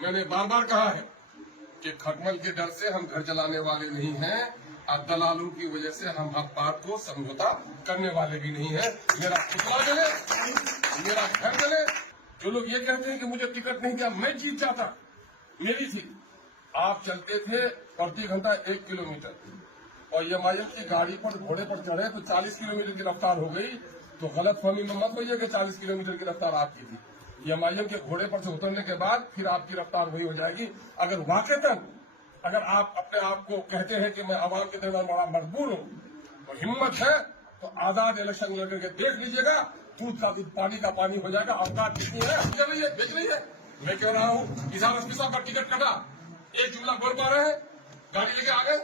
میں نے بار بار کہا ہے کہ کھٹمل کے ڈر سے ہم گھر جلانے والے نہیں ہیں اور دلالوں کی وجہ سے ہم حق بات کو سمجھوتا کرنے والے بھی نہیں ہیں. میرا پتلا جلے، میرا گھر جلے. جو لوگ یہ کہتے ہیں کہ مجھے ٹکٹ نہیں دیا، میں جیت جاتا، میری تھی. آپ چلتے تھے پرتی گھنٹہ 1 کلومیٹر اور ایم آئی ایم کی گاڑی پر گھوڑے پر چڑھے تو 40 کلومیٹر کی رفتار ہو گئی. تو غلط فہمی میں مت ہوئی ہے کہ 40 کلومیٹر کی رفتار آپ کی تھی. ایم آئی ایم کے گھوڑے پر سے اترنے کے بعد پھر آپ کی رفتار وہی ہو جائے گی. اگر واقعتاً اگر آپ اپنے آپ کو کہتے ہیں کہ میں عوام کے درمیان بڑا مقبول ہوں اور ہمت ہے تو آزاد الیکشن لڑ کر کے دیکھ لیجیے گا. دودھ کا دودھ، پانی کا پانی ہو جائے گا. اوقات کتنی ہے بیچ رہی ہے. میں کہہ رہا ہوں اظہار رسمی صاحب کا ٹکٹ کٹا، ایک جملہ بول پا رہے ہیں، گاڑی لے کے آ گئے.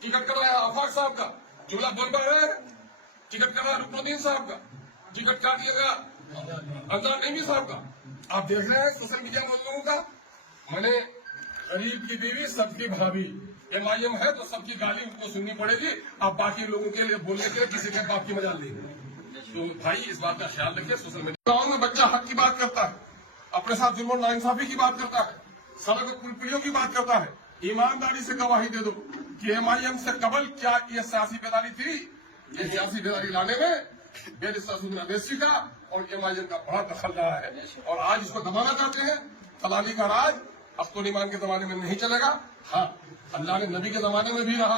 ٹکٹ کٹایا آفاق صاحب کا، جملہ بول پا رہے ہیں. ٹکٹ کٹایا رکن الدین صاحب کا، ٹکٹ کاٹ دیا گیا انصار نعیمی صاحب کا. آپ دیکھ رہے ہیں سوشل میڈیا میں لوگوں کا. میں نے غریب کی بیوی سب کی بھابھی، ایم آئی ایم ہے تو سب کی گالی ان کو سننی پڑے گی. آپ باقی لوگوں کے لیے بولنے کے کسی کے باپ کی مجال نہیں. تو بھائی اس بات کا خیال رکھیے. سوشل میڈیا گاؤں میں بچہ حق کی بات کرتا ہے، اپنے ساتھ ظلم و ناانصافی کی بات کرتا ہے، سڑک پلیوں کی بات کرتا ہے. ایمانداری سے گواہی دے دو کہ ایم آئی ایم سے قبل کیا یہ سیاسی بیداری تھی. یہ سیاسی بیداری لانے میں بیرسٹر اویسی کا اور ایم آئی ایم کا بڑا دخل رہا ہے. اور آج اس کو دبانا چاہتے ہیں. فلانی کا راج اختر ایمان کے زمانے میں نہیں چلے گا. ہاں، اللہ نے نبی کے زمانے میں بھی رہا،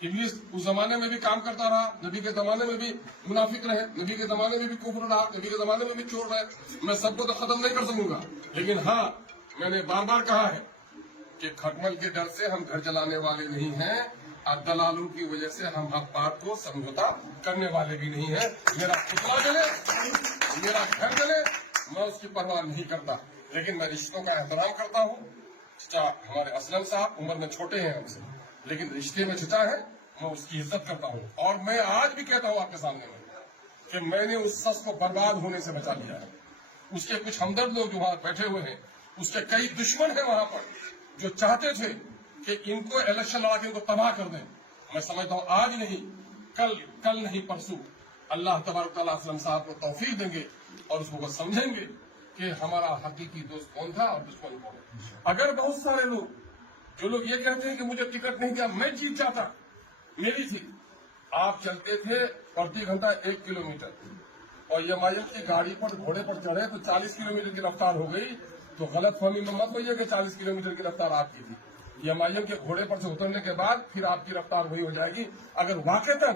ابلیس اس زمانے میں بھی کام کرتا رہا، نبی کے زمانے میں بھی منافق رہے، نبی کے زمانے میں بھی کفر رہا، نبی کے زمانے میں بھی چور رہے. میں سب کو تو ختم نہیں کر سکوں گا، لیکن ہاں میں نے بار بار کہا ہے کہ کھٹمل کے ڈر سے ہم گھر جلانے والے نہیں ہیں اور دلالوں کی وجہ سے ہم حق بات کو سمجھوتا کرنے والے بھی نہیں ہیں. میرا پتلا جلے، میرا گھر جلے، میں اس کی پرواہ نہیں کرتا. لیکن میں رشتوں کا احترام کرتا ہوں. چچا ہمارے اسلم صاحب عمر میں چھوٹے ہیں ہم سے، لیکن رشتے میں چچا ہے، میں اس کی عزت کرتا ہوں. اور میں آج بھی کہتا ہوں آپ کے سامنے میں کہ میں نے اس شخص کو برباد ہونے سے بچا لیا ہے. اس کے کچھ ہمدرد لوگ جو وہاں بیٹھے ہوئے ہیں، اس کے کئی دشمن ہیں وہاں پر جو چاہتے تھے کہ ان کو الیکشن لڑا کے ان کو تباہ کر دیں. میں سمجھتا ہوں آج نہیں، کل نہیں، پرسوں اللہ تبارک تعالیٰ اسلم صاحب کو توفیق دیں گے اور اس کو سمجھیں گے کہ ہمارا حقیقی دوست کون تھا اور دشمن کون ہے. اگر بہت سارے لوگ جو لوگ یہ کہتے ہیں کہ مجھے ٹکٹ نہیں دیا، میں جیت جاتا، میری تھی. آپ چلتے تھے پرتی گھنٹہ 1 کلومیٹر اور ایم آئی ایم کی گاڑی پر گھوڑے پر چڑھے تو 40 کلومیٹر کی رفتار ہو گئی. تو غلط فہمی میں مت ہوئی ہے کہ 40 کلومیٹر کی رفتار آپ کی تھی. ایم آئی ایم کے گھوڑے پر سے اترنے کے بعد پھر آپ کی رفتار وہی ہو جائے گی. اگر واقعتاً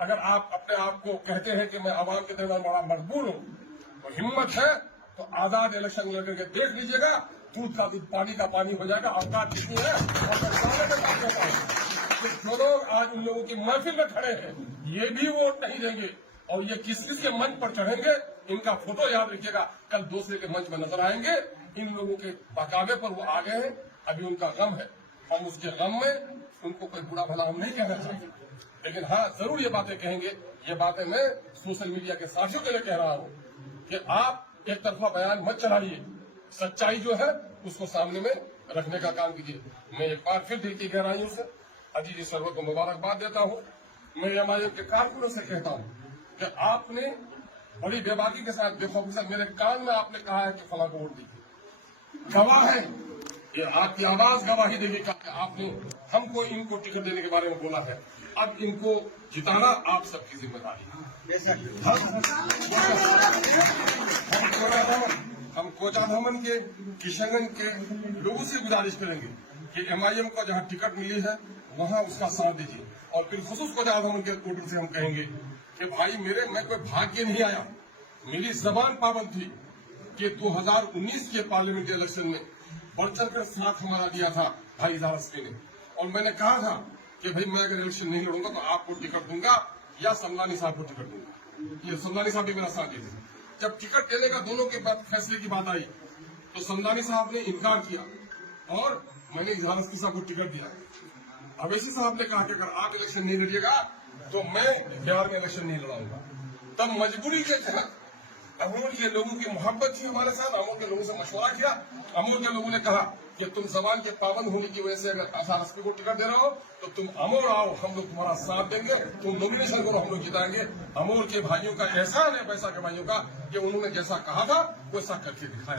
اگر آپ اپنے آپ کو کہتے ہیں کہ میں عوام کے درمیان بڑا مقبول ہوں اور ہمت ہے تو آزاد الیکشن لڑ کر کے دیکھ لیجیے گا. دودھ کا دودھ، پانی کا پانی ہو جائے گا. اوقات کتنی ہے. اور میں سارے کے ساتھ کہتا ہوں کہ جو لوگ آج ان لوگوں کی محفل میں کھڑے ہیں یہ بھی ووٹ نہیں دیں گے اور یہ کس کے منچ پر چڑھیں گے. ان کا فوٹو یاد رکھیے گا، کل دوسرے کے منچ میں نظر آئیں گے. ان لوگوں کے بقاوے پر وہ آ گئے ہیں، ابھی ان کا غم ہے. ہم اس کے غم میں ان کو کوئی برا بھلا ہم نہیں کہنا چاہتے، لیکن ہاں ضرور یہ باتیں کہیں گے. یہ باتیں میں سوشل میڈیا کے ساتھیوں کے لیے کہہ رہا ہوں کہ آپ ایک طرفہ بیان مت چلائیے. سچائی جو ہے اس کو سامنے میں رکھنے کا کام کیجیے. میں ایک بار پھر دل کی گہرائیوں سے عزیز سرور کو مبارکباد دیتا ہوں. میں ایم آئی ایم کے کارکنوں سے کہتا ہوں کہ آپ نے بڑی بے باکی کے ساتھ، بے خوفی سے میرے کان میں آپ نے کہا ہے کہ فلاں کو ووٹ دیجیے. گواہ ہے، یہ آپ کی آواز گواہی دے گی کہ آپ نے ہم کو ان کو ٹکٹ دینے کے بارے میں بولا ہے. اب ان کو جتانا آپ سب کی ذمہ داری ہے. ہم کوچا دھمن کے، کشن گنج کے لوگوں سے گزارش کریں گے کہ ایم آئی ایم کو جہاں ٹکٹ ملی ہے وہاں اس کا ساتھ دیجیے. اور پھر خصوص کوچا دھمن کے کوٹر سے ہم کہیں گے کہ بھائی میں کوئی بھاگ کے نہیں آیا. میری زبان پابند تھی کہ 2019 کے پارلیمنٹ الیکشن میں بڑھ چڑھ کر ساتھ ہمارا دیا تھا بھائی اظہار رسمی نے. اور میں نے کہا تھا کہ بھائی میں اگر الیکشن نہیں لڑوں گا تو آپ کو ٹکٹ دوں گا یا سملانی صاحب کو ٹکٹ دوں گا. یہ سملانی صاحب بھی میرا ساتھ دے دیں. جب ٹکٹ دینے کا دونوں کے بعد فیصلے کی بات آئی تو سملانی صاحب نے انکار کیا اور میں نے اظہار رسمی صاحب کو ٹکٹ دیا. اویسی صاحب نے کہا کہ اگر آپ الیکشن نہیں لڑیے گا تو میں بہار میں الیکشن نہیں لڑاؤں گا. تب مجبوری کے تحت امول کے لوگوں کی محبت تھی ہمارے ساتھ. امول کے لوگوں سے مشورہ کیا. امول کے لوگوں نے کہا کہ تم زبان کے پابند ہونے کی وجہ سے اگر اظہار رسمی کو ٹکٹ دے رہا ہو تو تم امول آؤ، ہم لوگ تمہارا ساتھ دیں گے. تم نومینیشن کرو، ہم لوگ جتائیں گے. امول کے بھائیوں کا احسان ہے پیسہ کے بھائیوں کا کہ انہوں نے جیسا کہا تھا ویسا کر کے دکھایا.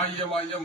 IMIM